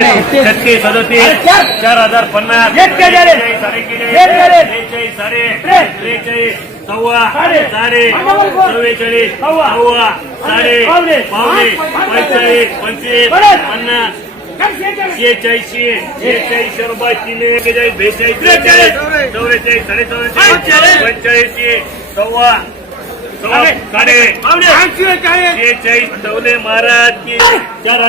छत्तीस सदतीस चार. हजार पन्नास. बेचाळीस, त्रेचाळीस सव्वा साडे चव्वेचाळीस सव्वा. साडे पावणे पंचेचाळीस पंचवीस पन्नास शेहेचाळीसशे शेहेचाळीसशे रुपये तीन एक्केचाळीस बेचाळीस त्रेचाळीस चौवेचाळीस साडे चौवेचाळीस पंचेचाळीसशे सव्वा सव्वा साडे शेहेचाळीस डवले महाराज की चार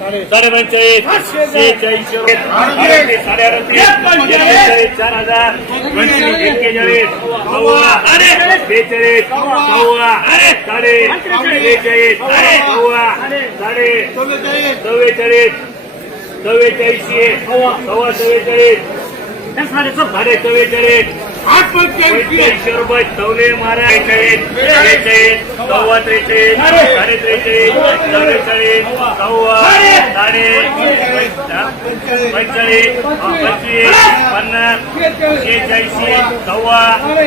हजार शेहेचाळीस साडे अडतीस चार हजार एक्केचाळीस बेचाळीस सव्वा साडे बेचाळीस सव्वा साडे चव्वेचाळीस चव्वेचाळीसशे सव्वा चव्वेचाळीस साडे चव्वेचाळीस पंच्याऐंशी रुपये चौले महाराज. त्रेचाळीस त्रेचाळीस सव्वा त्रेचाळीस साडे त्रेचाळीस चव्वेचाळीस सव्वा साडे पंचेचाळीस पंचवीस पन्नास शेहेचाळीसशे सव्वा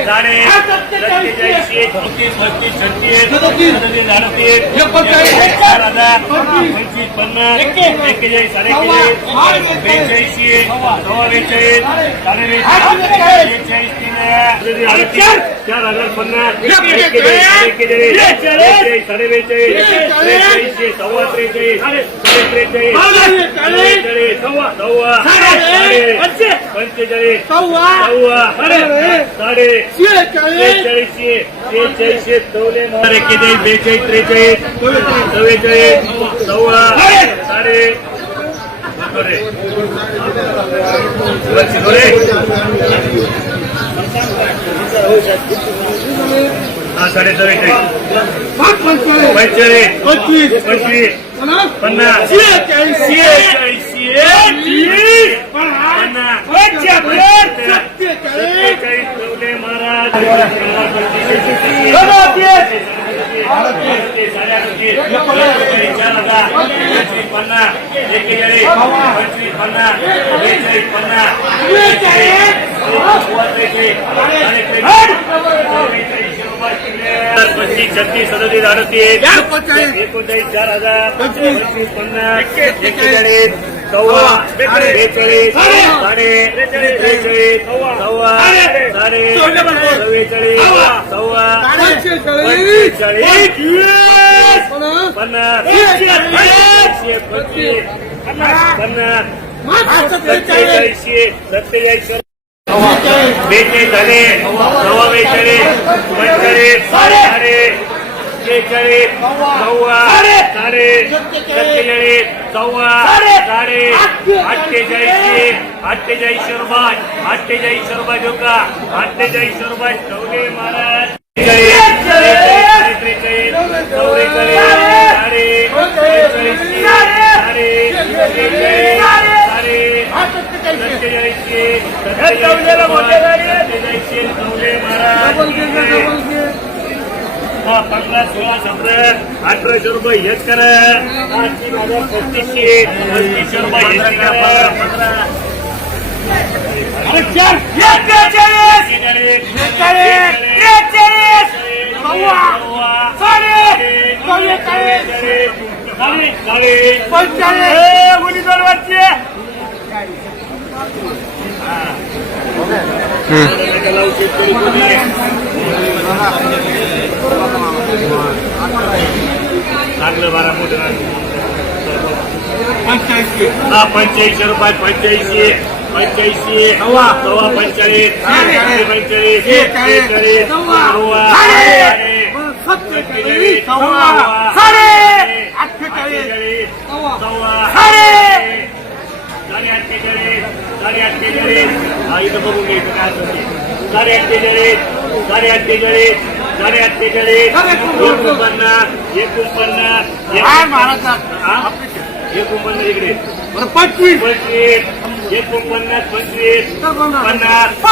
साडे सत्तेचाळीसशे चौतीस पस्तीस छत्तीस सदतीस अडतीस चार हजार पंचवीस पन्नास एक्केचाळीस साडे एक्केचाळीस बेचाळीसशे सव्वा चार हजार पन्नास बेचाळीस साडे बेचाळीस त्रेचाळीसशे सव्वा त्रेचाळीस साडे त्रेचाळीस त्रेचाळीस सव्वा सव्वा पंचेचाळीस सव्वा. साडे साडे त्रेचाळीसशे त्रेचाळीसशे चौले एक्केचाळीस बेचाळीस त्रेचाळीस चव्वेचाळीस सव्वा साडे आहे. हा साडे चव्वेचाळीस पंचेचाळीस. पंचवीस. पंचवीस. पन्नास. सत्तेचाळीस. चौले महाराज. हजार पंचवीस एक्केचाळीस पंचवीस. पन्नास. पस्तीस छत्तीस सदतीस अडतीस एकोणचाळीस चार हजार पंचवीस पन्नास एक्केचाळीस सव्वा बेचाळीस साडे त्रेचाळीस सव्वा साडे चव्वेचाळीस सव्वा पंचेचाळीस पन्नास एकशे पंचवीस पन्नास सत्तेचाळीसशे सत्तेचाळीस बेचाळीस झाले सव्वा बेचाळीस पंचेचाळीस साडे बेचाळीस सव्वा साडे सत्तेचाळीस सव्वा साडे अठ्ठेचाळीसशे अठ्ठेचाळीस रुपये अठ्ठेचाळीस रुपये देऊ का अठ्ठेचाळीसशे रुपये ठेवले महाराज. पंधरा सोळा सतरा अठराशे रुपये हेच करा तीन हजार पस्तीसशे पस्तीसशे रुपये हेच करा लागलं बारा मोठं हा पंच्याऐंशी रुपये पंच्याऐंशी पंच्याऐंशी सव्वा सव्वा पंचाळीस पंचाळीस शेहेचाळीस सव्वा साडे सत्तेचाळीस सव्वा साडे अठ्ठेचाळीस सव्वा साडे साडे अठ्ठेचाळीस साडे अठ्ठेचाळीस हा इथं बघून घ्यायचं काय असेल ते. साडे अठ्ठेचाळीस साडे अठ्ठेचाळीस साडे अठ्ठेचाळीस एकोणपन्नास एकोणपन्नास हा? एकोणपन्नास इकडे पंचवीस पंचवीस एकोणपन्नास पंचवीस पन्नास